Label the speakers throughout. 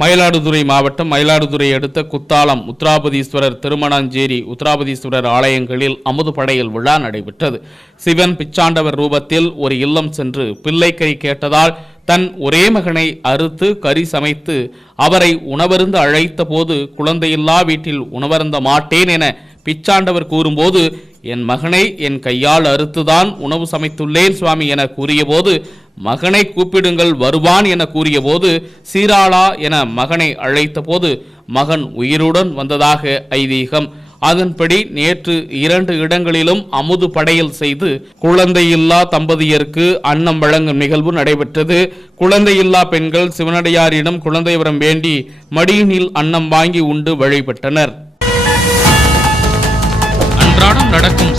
Speaker 1: மயிலாடுதுறை மாவட்டம் மயிலாடுதுறை அடுத்த குத்தாலம் உத்ராபதீஸ்வரர் திருமணாஞ்சேரி உத்ராபதீஸ்வரர் ஆலயங்களில் அமுது படையல் விழா நடைபெற்றது. சிவன் பிச்சாண்டவர் ரூபத்தில் ஒரு இல்லம் சென்று பிள்ளைக்கறி கேட்டதால் தன் ஒரே மகனை அறுத்து கறி சமைத்து அவரை உணவருந்து அழைத்த போது குழந்தையில்லா வீட்டில் உணவருந்த மாட்டேன் என பிச்சாண்டவர் கூறும்போது என் மகனை என் கையால் அறுத்துதான் உணவு சமைத்துள்ளேன் சுவாமி என கூறியபோது மகனை கூப்பிடுங்கள் வருவான் என கூறியபோது சீராளா என மகனை அழைத்தபோது மகன் உயிருடன் வந்ததாக ஐதீகம். அதன்படி நேற்று இரண்டு இடங்களிலும் அமுது படையல் செய்து குழந்தையில்லா தம்பதியருக்கு அன்னம் வழங்கும் நிகழ்வு நடைபெற்றது. குழந்தையில்லா பெண்கள் சிவனடியாரிடம் குழந்தை வரம் வேண்டி மடியினில் அன்னம் வாங்கி உண்டு வழிபட்டனர். அன்றாடம் நடக்கும்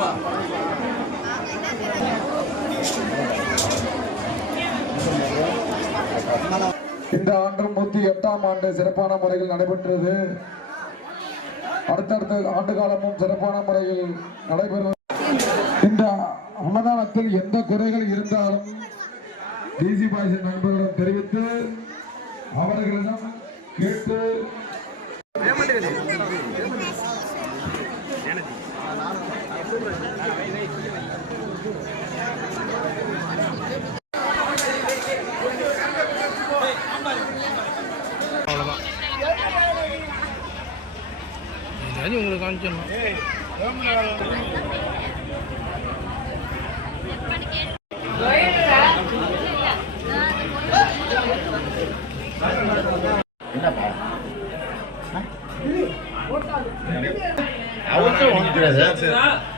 Speaker 2: தம்பி
Speaker 3: இந்த ஆண்டு நூத்தி எட்டாம் ஆண்டு சிறப்பான முறையில் நடைபெற்றது. அடுத்தடுத்த ஆண்டு காலமும் சிறப்பான முறையில் நடைபெறும் இந்த அன்னதானத்தில் எந்த குறைகள் இருந்தாலும் டிசி பாய்ஸ் நண்பர்களிடம் தெரிவித்து அவர்களிடம் கேட்டு
Speaker 4: உங்களுக்கு காமிச்சிடணும்
Speaker 5: சார்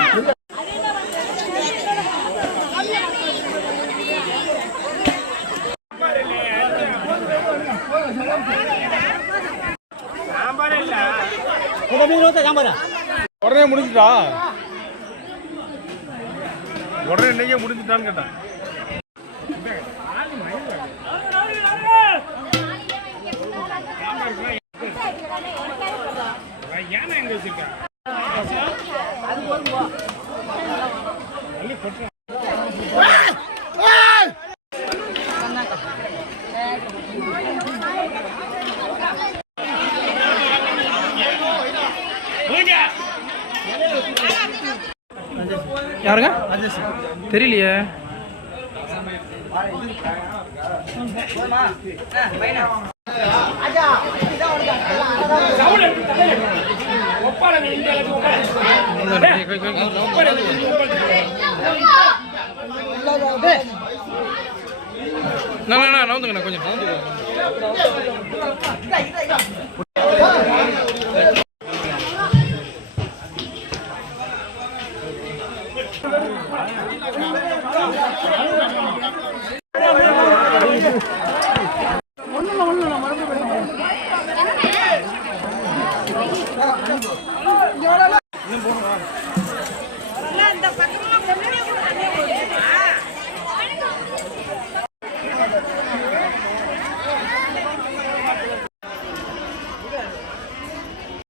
Speaker 4: உடனே முடிஞ்சுட்டா உடனே இன்னைக்கே முடிஞ்சுட்டான்னு கேட்டேன். ஏன்னா எங்க வச்சிருக்கேன்? யாருங்க? தெரியலையே. நான் நான் நவுந்துங்கண்ணா கொஞ்சம். நவுந்துங்க இன்னும் போடுங்க